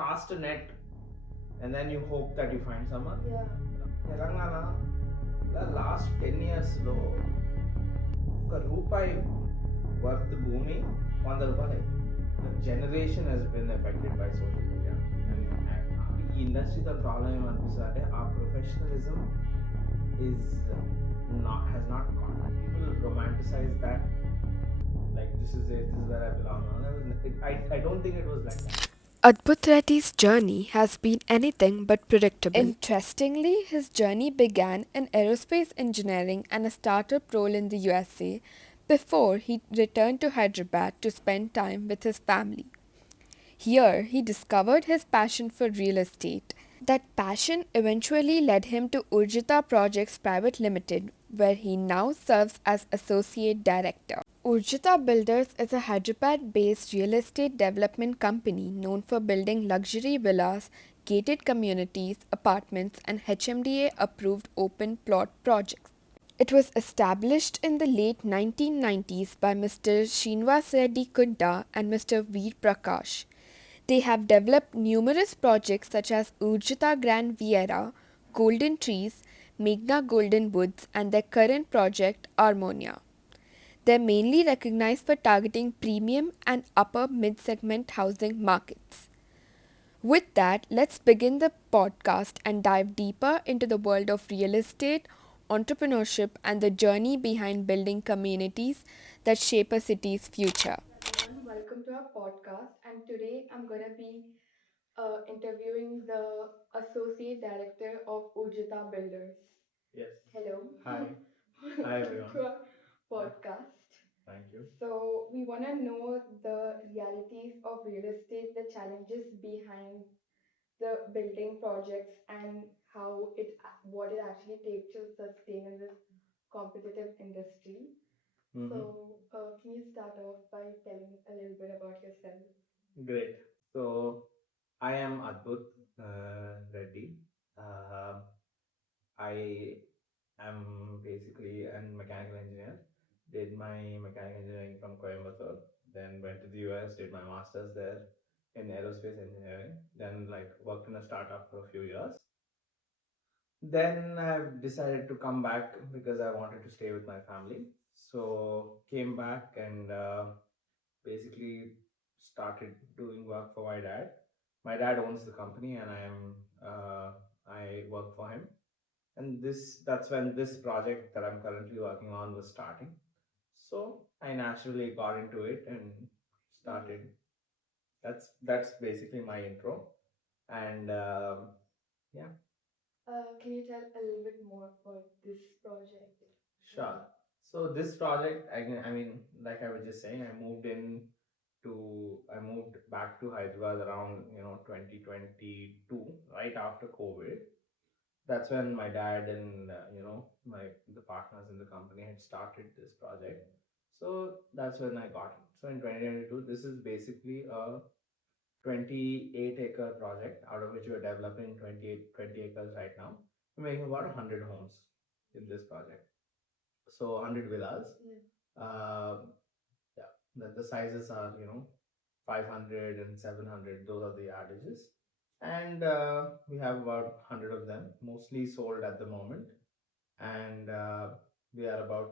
cast a net and then you hope that you find someone. Yeah. Telangana last 10 years లో ఒక రూపాయి worth భూమి 100 రూపాయలు. The generation has been affected by social media. And ఈ ఇండస్ట్రీతో problem ఏమనిపిస్తుంది అంటే ఆ professionalism is not has not gone. People romanticize that like this is it, this is where I belong. I don't think it was like that. Adbuth Reddy's journey has been anything but predictable. Interestingly, his journey began in aerospace engineering and a startup role in the USA before he returned to Hyderabad to spend time with his family. Here, he discovered his passion for real estate. That passion eventually led him to Oorjita Projects Private Limited, where he now serves as Associate Director. Oorjita Builders is a Hyderabad based real estate development company known for building luxury villas, gated communities, apartments, and HMDA approved open plot projects. It was established in the late 1990s by Mr. Srinivas Reddy Kunta and Mr. Veer Prakash. They have developed numerous projects such as Oorjita Grand Vieira, Golden Trees, Meghna Golden Woods, and their current project, Armonia. They're mainly recognized for targeting premium and upper mid segment housing markets. With that, let's begin the podcast and dive deeper into the world of real estate, entrepreneurship, and the journey behind building communities that shape a city's future. Everyone, welcome to our podcast. And today I'm going to be interviewing the Associate Director of Oorjita Builders. Yes. Hello. Hi. Hi Welcome everyone. to our Yeah. podcast. Thank you. So, we want to know the realities of real estate, the challenges behind the building projects, and what it actually takes to sustain in this competitive industry. Mm-hmm. So, can you start off by telling a little bit about yourself? Great. So I am Adbuth Reddy. Uh, I am basically a mechanical engineer. Did my mechanical engineering from Coimbatore. Then went to the US, did my master's there in aerospace engineering. Then like worked in a startup for a few years. Then I've decided to come back because I wanted to stay with my family. So came back and basically started doing work for my dad. My dad owns the company, and I work for him. And that's when this project that I'm currently working on was starting. So I naturally got into it and started. That's basically my intro. And yeah, Can you tell a little bit more about this project? sure. So this project, I mean, like I was just saying, I moved back to Hyderabad around 2022, right after COVID. That's when my dad and my the partners in the company had started this project. So that's when I got it. So in 2022, this is basically a 28-acre project, out of which we're developing 20 acres right now. We're making about 100 homes in this project. So 100 villas. Yeah. Yeah, the sizes are 500 and 700. Those are the yardages, and we have about 100 of them, mostly sold at the moment. And we are about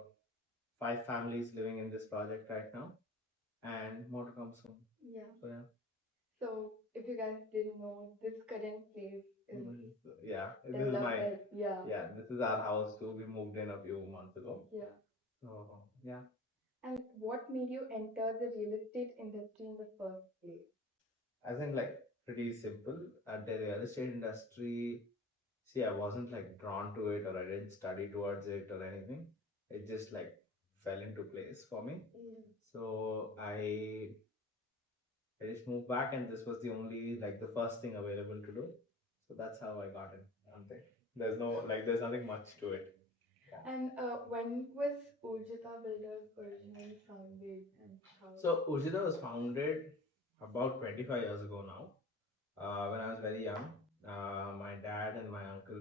5 families living in this project right now, and more to come soon. Yeah. So yeah. So, if you guys didn't know, this current place is Yeah, this is developed my by, yeah. yeah, this is our house too. We moved in a few months ago. Yeah. So yeah. And what made you enter the real estate industry in the first place? I think like pretty simple. At the real estate industry, see, I wasn't like drawn to it, or I didn't study towards it or anything. It just like fell into place for me. Yeah. So I just moved back, and this was the only like the first thing available to do. So that's how I got in. Nothing. There's nothing much to it. Yeah. And when was Oorjita Builders originally founded and how? So Oorjita was founded about 25 years ago now. When I was very young, my dad and my uncle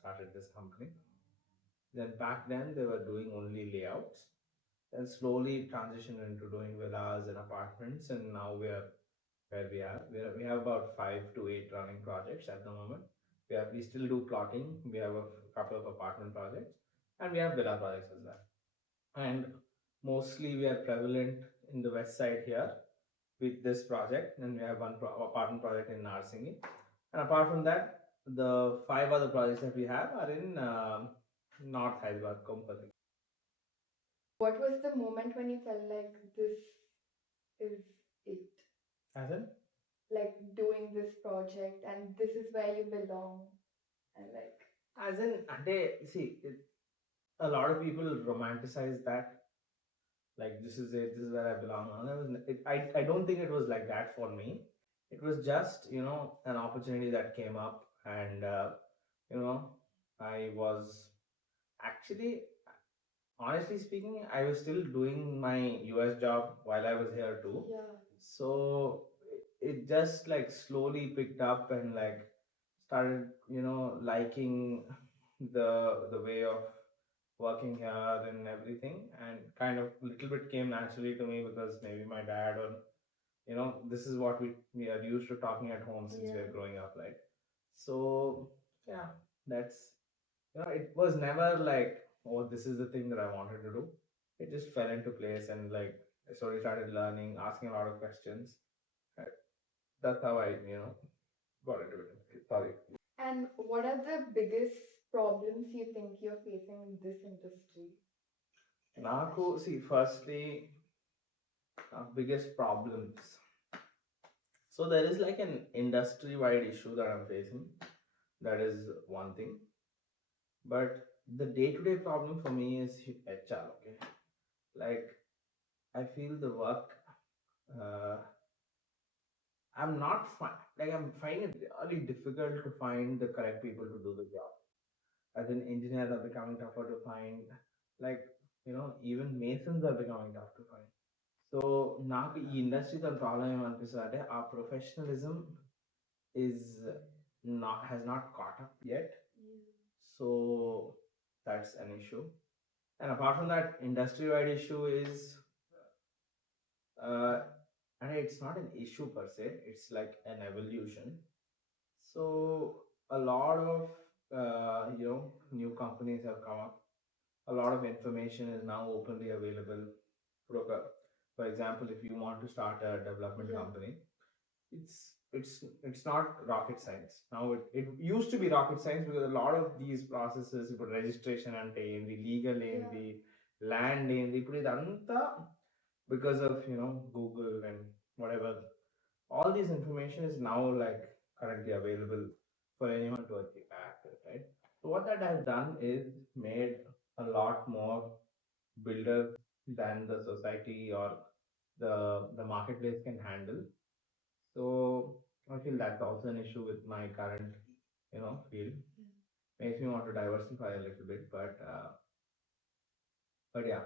started this company. Then back then they were doing only layouts, then slowly transitioned into doing villas and apartments, and now we are where we are. We have about 5 to 8 running projects at the moment. We still do plotting. We have a couple of apartment projects, and we have villa projects as well. And mostly we are prevalent in the west side here with this project, and we have one apartment project in Narsingi. And apart from that, the 5 other projects that we have are in North Hyderabad, Kompally. What was the moment when you felt like this is it? As in? Like doing this project and this is where you belong and like. As in, see, a lot of people romanticize that, like this is it, this is where I belong. And I don't think it was like that for me. It was just, an opportunity that came up, and you know, I was actually, honestly speaking, I was still doing my US job while I was here too. Yeah. So it just like slowly picked up and like started, liking the way of working here and everything, and kind of little bit came naturally to me because maybe my dad, or this is what we are used to talking at home since we are growing up, right? So yeah, that's, it was never like, oh, this is the thing that I wanted to do. It just fell into place, and like I slowly started learning, asking a lot of questions. Uh, That's how I, got into it. Sorry. And what are the biggest problems you think you're facing in this industry? Naku, see, firstly, biggest problems. So there is like an industry-wide issue that I'm facing. That is one thing. But the day-to-day problem for me is HR. Okay, like I feel the work. Uh, I'm not like I'm finding it really difficult to find the correct people to do the job. As an engineers are becoming tougher to find. Like, even masons are becoming tough to find. So నాకు ఈ ఇండస్ట్రీతో problem ఏమనిపిస్తుంది అంటే ఆ professionalism is not has not caught up yet. So that's an issue. And apart from that, industry wide issue is uh, and it's not an issue per se, it's like an evolution. So a lot of new companies have come up. A lot of information is now openly available. For example, if you want to start a development company, it's not rocket science. Now it used to be rocket science because a lot of these processes, registration and the legal and the land and the because of Google and whatever, all this information is now like currently available for anyone to access, right? So what that has done is made a lot more builders than the society or the marketplace can handle. So I feel that's also an issue with my current field. Makes me want to diversify a little bit, but yeah.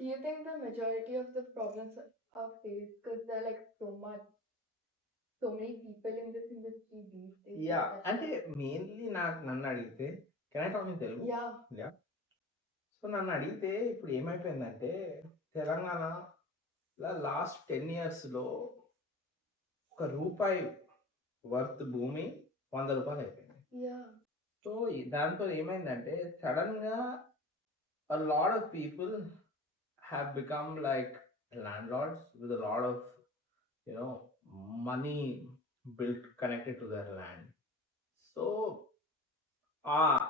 Do you think the majority of the problems are faced because there are like so many people in this industry these days? Yeah, అంటే mainly నన్ను అడిగితే, can I talk in Telugu? Yeah. Yeah. So నన్ను అడిగితే ఇప్పుడు ఏమైపోయిందంటే Telangana last 10 yearsలో ఒక రూపాయి worth భూమి 100 రూపాయలు అయిపోయింది. సో దాంతో ఏమైందంటే సడన్ గా a lot of people have become like landlords with a lot of you know money built connected to their land. So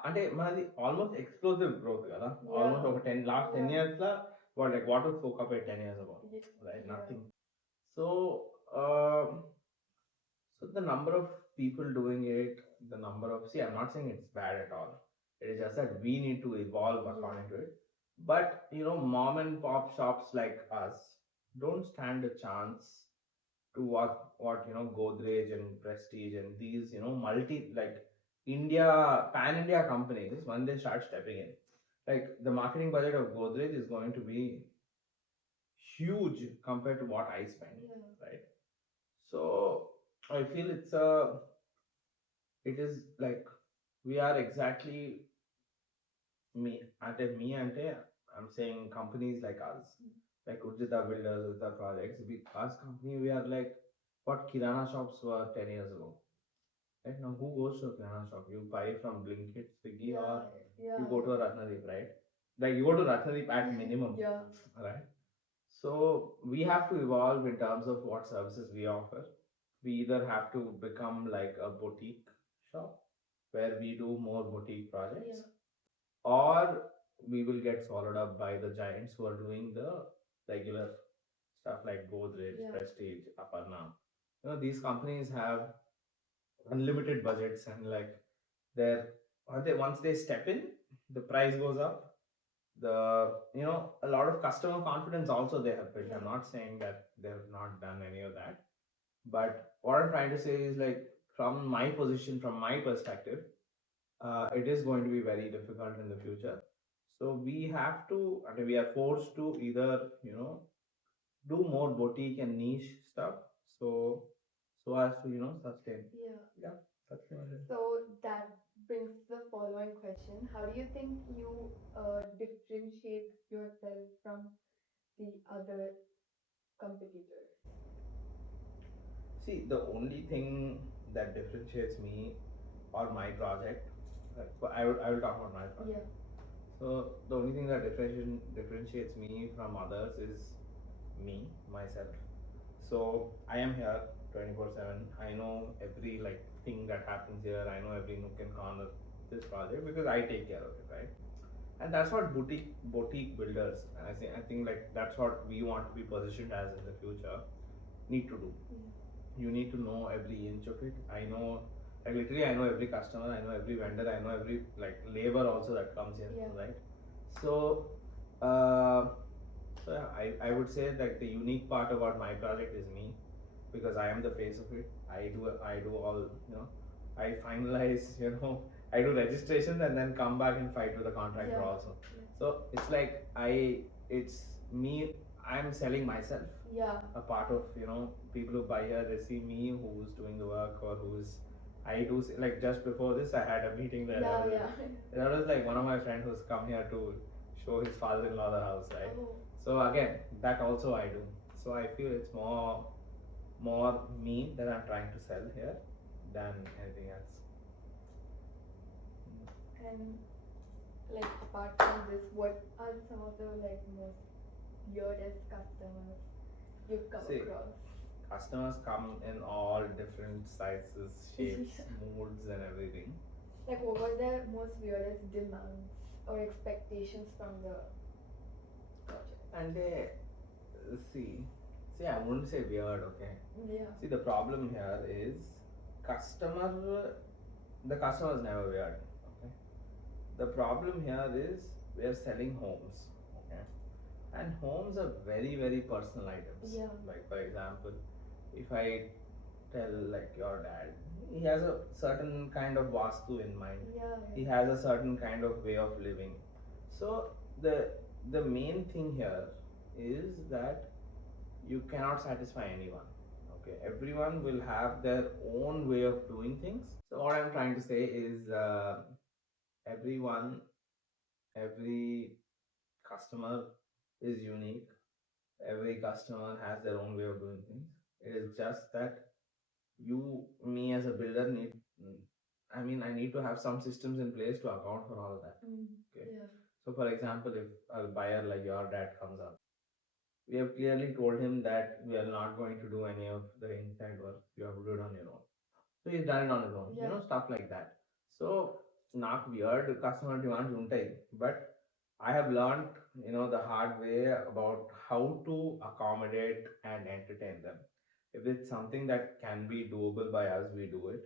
అంటే మనది ఆల్మోస్ట్ ఎక్స్ప్లోజివ్ గ్రోత్ కదా, ఆల్మోస్ట్ ఒక లాస్ట్ 10 years లా వాట్ వాస్ ఫోకప్ 10 years ago, right? Nothing. So so the number of people doing it, the number of, see, I'm not saying it's bad at all. It is just that we need to evolve according to it. But mom and pop shops like us don't stand a chance to what Godrej and Prestige and these multi, like pan India companies, when they start stepping in. Like the marketing budget of Godrej is going to be huge compared to what I spend, right? So I feel it is like we are exactly me, I'm saying companies like us, like Oorjita Builders, Oorjita Projects, us company, we are like what kirana shops were 10 years ago. Right now, who goes to a kirana shop? You buy from Blinkit, Swiggy, or you go to a Ratnadeep, right? Like you go to Ratnadeep at minimum, Yeah. right? So we have to evolve in terms of what services we offer. We either have to become like a boutique shop where we do more boutique projects, or we will get swallowed up by the giants who are doing the regular stuff like Godrej, Prestige, Aparna. These companies have unlimited budgets, and like they're once they step in, the price goes up. A lot of customer confidence also they have built. I'm not saying that they've not done any of that, but what I'm trying to say is, like, from my position, from my perspective, it is going to be very difficult in the future. So we have to, I mean, we are forced to either, do more boutique and niche stuff. So as to, sustain. Yeah, that's pretty much it. So that brings the following question. How do you think you differentiate yourself from the other competitors? See, the only thing that differentiates me or my project, I will talk about my project. So the only thing that differentiates me from others is me, myself. So I am here 24/7. I know every like thing that happens here. I know every nook and corner of this project because I take care of it, right? And that's what boutique builders, and I think like that's what we want to be positioned as in the future, need to do. You need to know every inch of it. I know, like, literally, I know every customer, I know every vendor, I know every like labor also that comes in, right? So, uh, I would say that the unique part about my project is me, because I am the face of it. I do all, I finalize, I do registrations and then come back and fight with the contractor also. So it's like it's me. I'm selling myself. A part of, people who buy here, they see me who's doing the work, or I do, like, just before this I had a meeting where there was like one of my friends who's come here to show his father-in-law the house, right? So again, that also I do. So I feel it's more me that I'm trying to sell here than anything else. And like apart from this, what are some of the like most weirdest customers you've come See, across? customers come in all different sizes, shapes, moods, and everything. Like what were their most weirdest demands or expectations from the project? And they see, I wouldn't say weird, okay? See, the problem here is customer. The customer is never weird, okay? The problem here is we are selling homes, okay? And homes are very, very personal items. Like, for example, if I tell, like, your dad, he has a certain kind of vastu in mind. He has a certain kind of way of living. So the main thing here is that you cannot satisfy anyone. Okay, everyone will have their own way of doing things. So what I'm trying to say is, everyone, every customer is unique. Every customer has their own way of doing things. It is just that me as a builder I need to have some systems in place to account for all of that. Okay. So for example, if a buyer like your dad comes up, we have clearly told him that we are not going to do any of the inside work. You have to do it on your own. So he's done it on his own, stuff like that. So not weird customer demands untai, but I have learned, the hard way about how to accommodate and entertain them. If it's something that can be doable by us, we do it.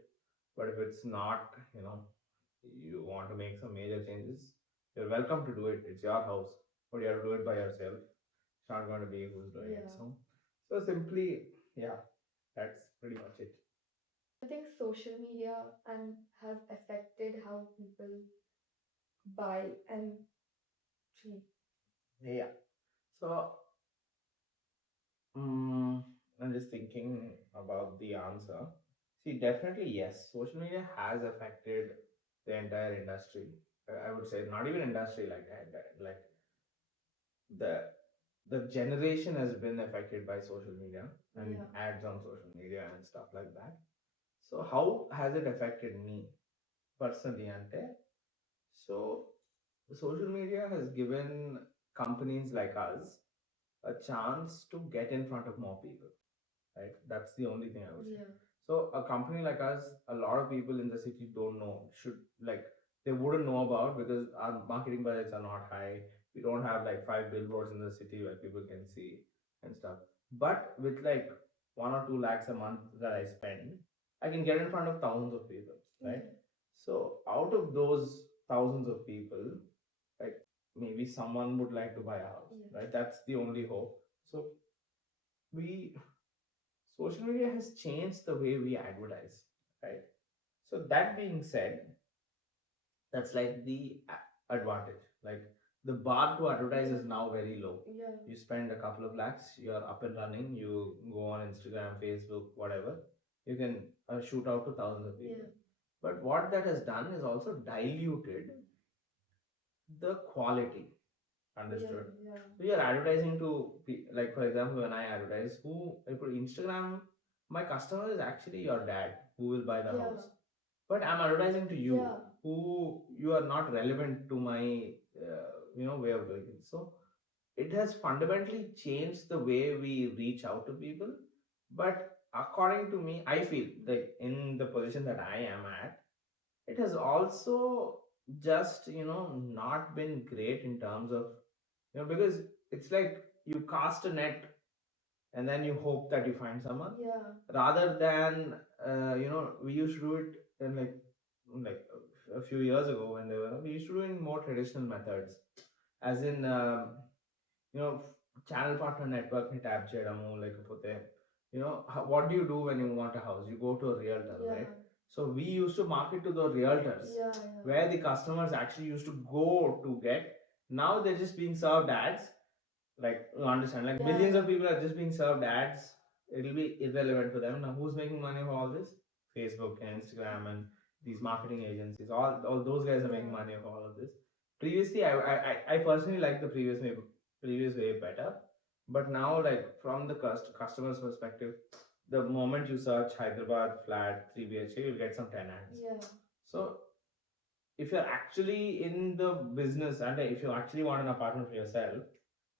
But if it's not, you want to make some major changes, you're welcome to do it. It's your house, but you have to do it by yourself. It's not going to be who's doing it. So simply, yeah, that's pretty much it. I think social media and has affected how people buy and treat. Yeah. So, um, I'm just thinking about the answer. See, definitely yes. Social media has affected the entire industry. I would say not even industry, like the the generation has been affected by social media and ads on social media and stuff like that. So how has it affected me personally? Ante, so social media has given companies like us a chance to get in front of more people, right? That's the only thing I would say. So a company like us, a lot of people in the city don't know, should like they wouldn't know about because our marketing budgets are not high. We don't have like 5 billboards in the city where people can see and stuff. But with like 1 or 2 lakhs a month that I spend, I can get in front of thousands of people, right? So out of those thousands of people, like maybe someone would like to buy a house, right? That's the only hope. So we social media has changed the way we advertise, right? So that being said, that's like the advantage. Like the bar to advertise is now very low. You spend a couple of lakhs, you're up and running. You go on Instagram, Facebook, whatever. You can shoot out to thousands of people. But what that has done is also diluted the quality. Understood. So you're advertising to like for example, when I advertise, who I put Instagram, my customer is actually your dad who will buy the house. But I'm advertising to you, who you are not relevant to my way of doing it. So it has fundamentally changed the way we reach out to people. But according to me, I feel like in the position that I am at, it has also just not been great in terms of because it's like you cast a net and then you hope that you find someone rather than we used to do it in like a few years ago when we used to do it in more traditional methods, as in you know channel partner network ni tap చేయడము లేకపోతే what do you do when you want a house? You go to a realtor, right? So we used to market to the realtors, where the customers actually used to go to get. Now they're just being served ads, like you understand, like millions of people are just being served ads. It'll be irrelevant to them. Now who's making money for all this? Facebook and Instagram and these marketing agencies, all those guys are making money for all of this. Previously I personally like the previous way better, but now like from the customer's perspective, the moment you search Hyderabad flat 3 BHK, you'll get some 10 ads. So if you're actually in the business and if you actually want an apartment for yourself,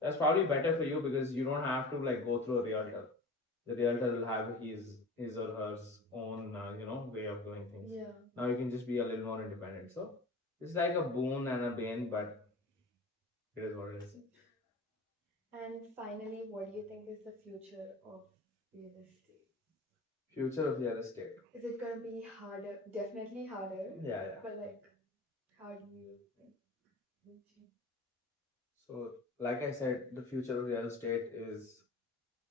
that's probably better for you because you don't have to like go through a realtor. The realtor will have his or her own way of doing things. Now you can just be a little more independent. So it's like a boon and a bane, but it is what it is. And finally, what do you think is the future of real estate? Future of real estate. Is it going to be harder? Definitely harder. Yeah. But like, how do you think? So, like I said, the future of real estate is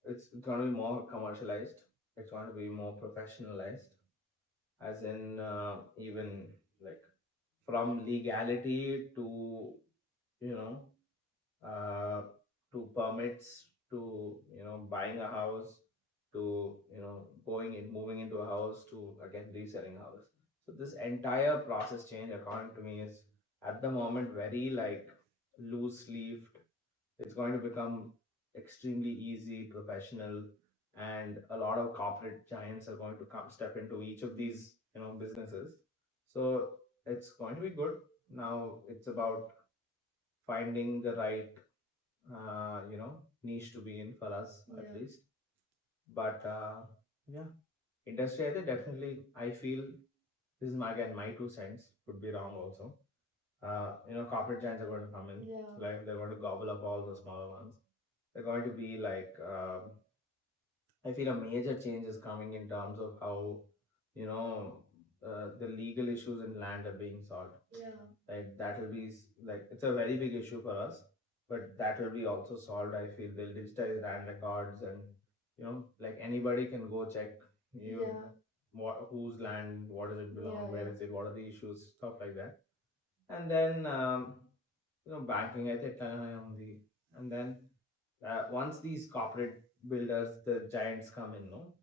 it's going to be more commercialized. It's going to be more professionalized, as in even like from legality to you know uh, to permits to buying a house to moving into a house to again reselling a house. So this entire process change, according to me, is at the moment very like loose leafed. It's going to become extremely easy, professional, and a lot of corporate giants are going to come step into each of these businesses. So it's going to be good. Now it's about finding the right niche to be in for us at least. But yeah, industry, I think definitely I feel this is again my 2 cents, could be wrong also. Corporate giants are going to come in, like they're going to gobble up all the smaller ones. They're going to be like I feel a major change is coming in terms of how you know the legal issues in land are being solved. Like that will be like it's a very big issue for us, but that will be also solved. I feel they'll digitize land records and like anybody can go check you what whose land, what does it belong, where is it, what are the issues, stuff like that. And then banking I think on the and then once these corporate builders, the giants come in, no,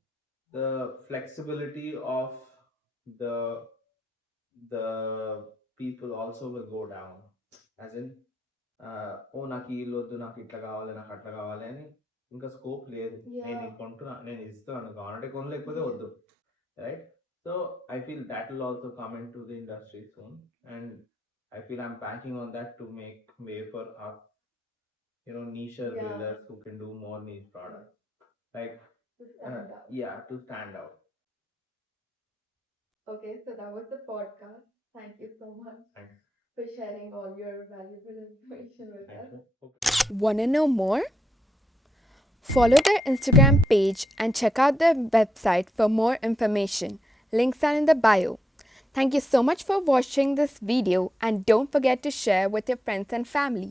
the flexibility of the the people also will go down, as in ఓ నాకు ఈ ఇల్లు వద్దు, నాకు ఇట్లా కావాలి, నాకు అట్లా కావాలి అని ఇంకా స్కోప్ లేదు. నేను Yeah. ఇది కొంటున్నా, నేను ఇస్తాను కావాలంటే కొను, లేకపోతే వద్దు, right? So I feel that will also come into the industry soon, and I feel I'm banking on that to make way for us, niche Yeah. builders who can do more niche products, like To stand out. yeah, to stand out. Okay, so that was the podcast. Thank you so much Thanks. for sharing all your valuable information with Thank us. you. Okay. Wanna know more? Follow their Instagram page and check out their website for more information. Links are in the bio. Thank you so much for watching this video, and don't forget to share with your friends and family.